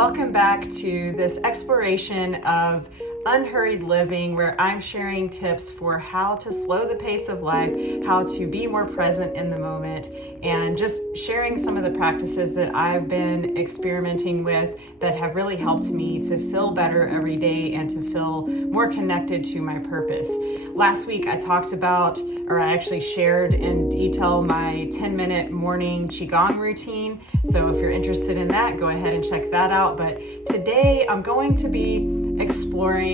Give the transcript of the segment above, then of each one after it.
Welcome back to this exploration of unhurried living, where I'm sharing tips for how to slow the pace of life, how to be more present in the moment, and just sharing some of the practices that I've been experimenting with that have really helped me to feel better every day and to feel more connected to my purpose. Last week I talked about, or I actually shared in detail, my 10-minute morning Qigong routine. So if you're interested in that, go ahead and check that out. But today I'm going to be exploring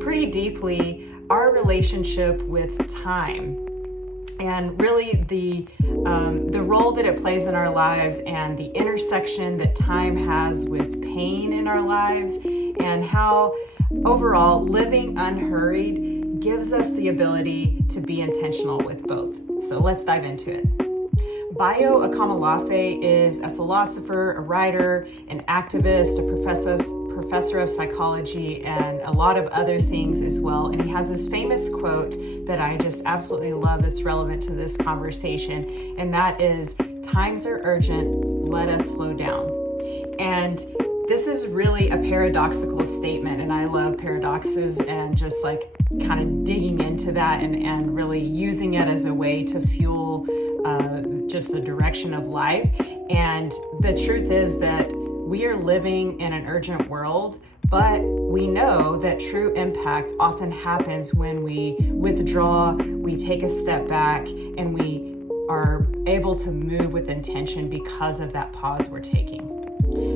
pretty deeply our relationship with time, and really the role that it plays in our lives, and the intersection that time has with pain in our lives, and how overall living unhurried gives us the ability to be intentional with both. So let's dive into it. Bayo Akomolafe is a philosopher, a writer, an activist, a professor of psychology, and a lot of other things as well. And he has this famous quote that I just absolutely love that's relevant to this conversation, and that is, "Times are urgent, let us slow down." And this is really a paradoxical statement, and I love paradoxes and just like kind of digging into that and really using it as a way to fuel just the direction of life. And the truth is that we are living in an urgent world, but we know that true impact often happens when we withdraw, we take a step back, and we are able to move with intention because of that pause we're taking.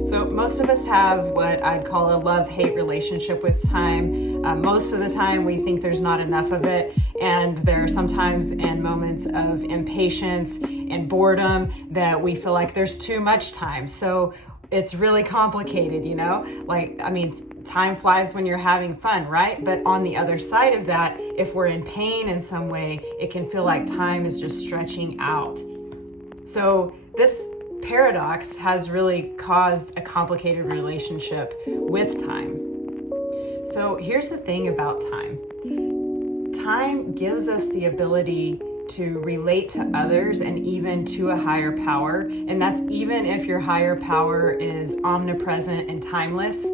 So most of us have what I'd call a love-hate relationship with time. Most of the time we think there's not enough of it, and there are sometimes in moments of impatience and boredom that we feel like there's too much time. So it's really complicated, time flies when you're having fun, right? But on the other side of that, if we're in pain in some way, it can feel like time is just stretching out. So this paradox has really caused a complicated relationship with time. So here's the thing about time. Time gives us the ability to relate to others and even to a higher power. And that's even if your higher power is omnipresent and timeless.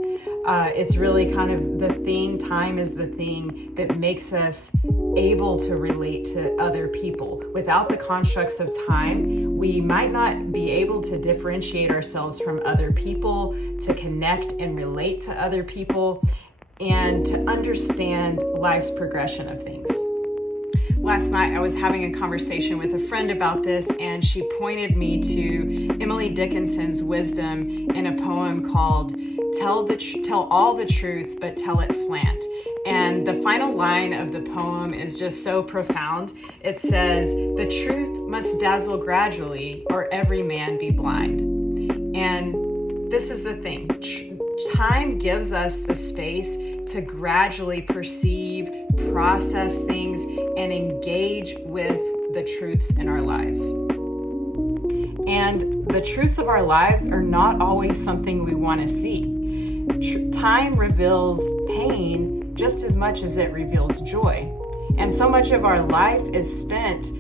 It's really kind of the thing, time is the thing that makes us able to relate to other people. Without the constructs of time, we might not be able to differentiate ourselves from other people, to connect and relate to other people, and to understand life's progression of things. Last night, I was having a conversation with a friend about this, and she pointed me to Emily Dickinson's wisdom in a poem called Tell All the Truth, but Tell It Slant. And the final line of the poem is just so profound. It says, "The truth must dazzle gradually, or every man be blind." And this is the thing. Time gives us the space to gradually perceive, process things, and engage with the truths in our lives. And the truths of our lives are not always something we want to see. Time reveals pain just as much as it reveals joy. And so much of our life is spent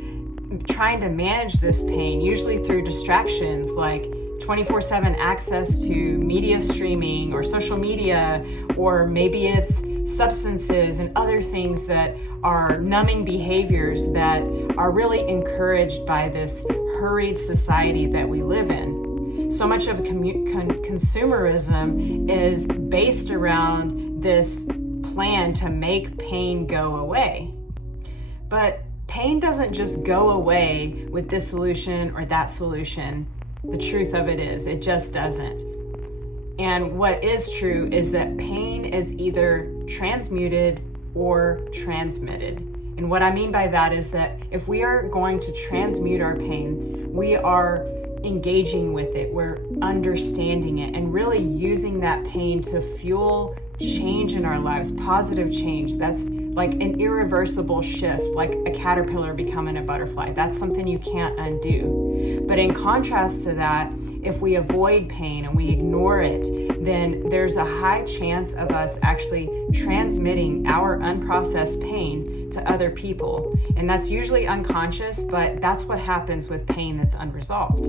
trying to manage this pain, usually through distractions like 24/7 access to media streaming or social media, or maybe it's substances and other things that are numbing behaviors that are really encouraged by this hurried society that we live in. So much of consumerism is based around this plan to make pain go away. But pain doesn't just go away with this solution or that solution. The truth of it is, it just doesn't. And what is true is that pain is either transmuted or transmitted. And what I mean by that is that if we are going to transmute our pain, we are engaging with it, we're understanding it, and really using that pain to fuel change in our lives, positive change. That's like an irreversible shift, like a caterpillar becoming a butterfly. That's something you can't undo. But in contrast to that, if we avoid pain and we ignore it, then there's a high chance of us actually transmitting our unprocessed pain to other people. And that's usually unconscious, but that's what happens with pain that's unresolved.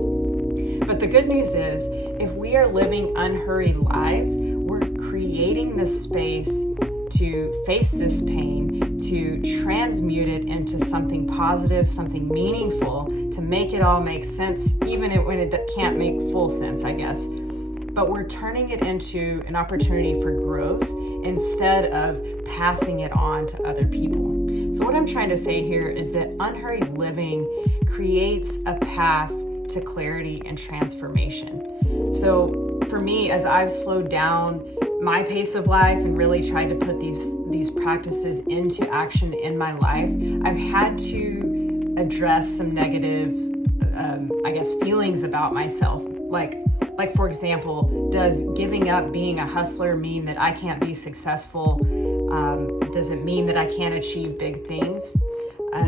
But the good news is, if we are living unhurried lives, we're creating the space to face this pain, to transmute it into something positive, something meaningful, to make it all make sense, even when it can't make full sense, I guess. But we're turning it into an opportunity for growth instead of passing it on to other people. So what I'm trying to say here is that unhurried living creates a path to clarity and transformation. So for me, as I've slowed down my pace of life and really tried to put these practices into action in my life, I've had to address some negative, feelings about myself. Like for example, does giving up being a hustler mean that I can't be successful? Does it mean that I can't achieve big things?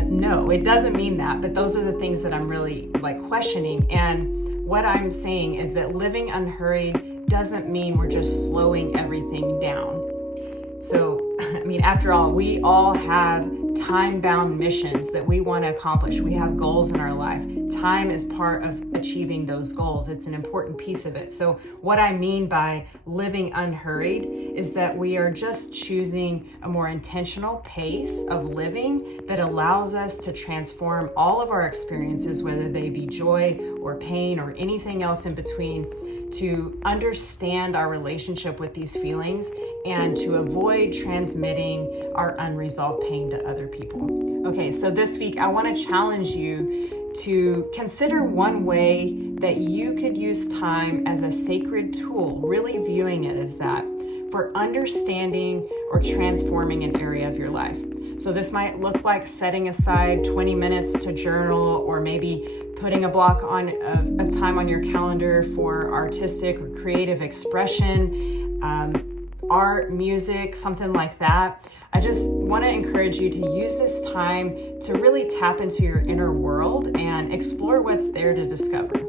No, it doesn't mean that, but those are the things that I'm really questioning. And what I'm saying is that living unhurried doesn't mean we're just slowing everything down. So, after all, we all have time-bound missions that we want to accomplish. We have goals in our life. Time is part of achieving those goals. It's an important piece of it. So what I mean by living unhurried is that we are just choosing a more intentional pace of living that allows us to transform all of our experiences, whether they be joy or pain or anything else in between, to understand our relationship with these feelings and to avoid transmitting our unresolved pain to other people. Okay, so this week I want to challenge you to consider one way that you could use time as a sacred tool, really viewing it as that, for understanding or transforming an area of your life. So this might look like setting aside 20 minutes to journal, or maybe putting a block of time on your calendar for artistic or creative expression, art, music, something like that. I just want to encourage you to use this time to really tap into your inner world and explore what's there to discover.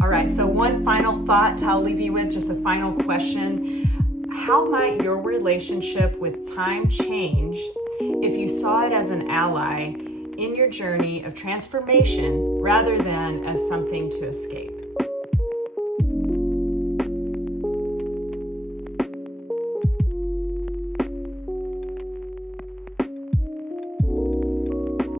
All right, so one final thought I'll leave you with, just a final question. How might your relationship with time change if you saw it as an ally in your journey of transformation rather than as something to escape?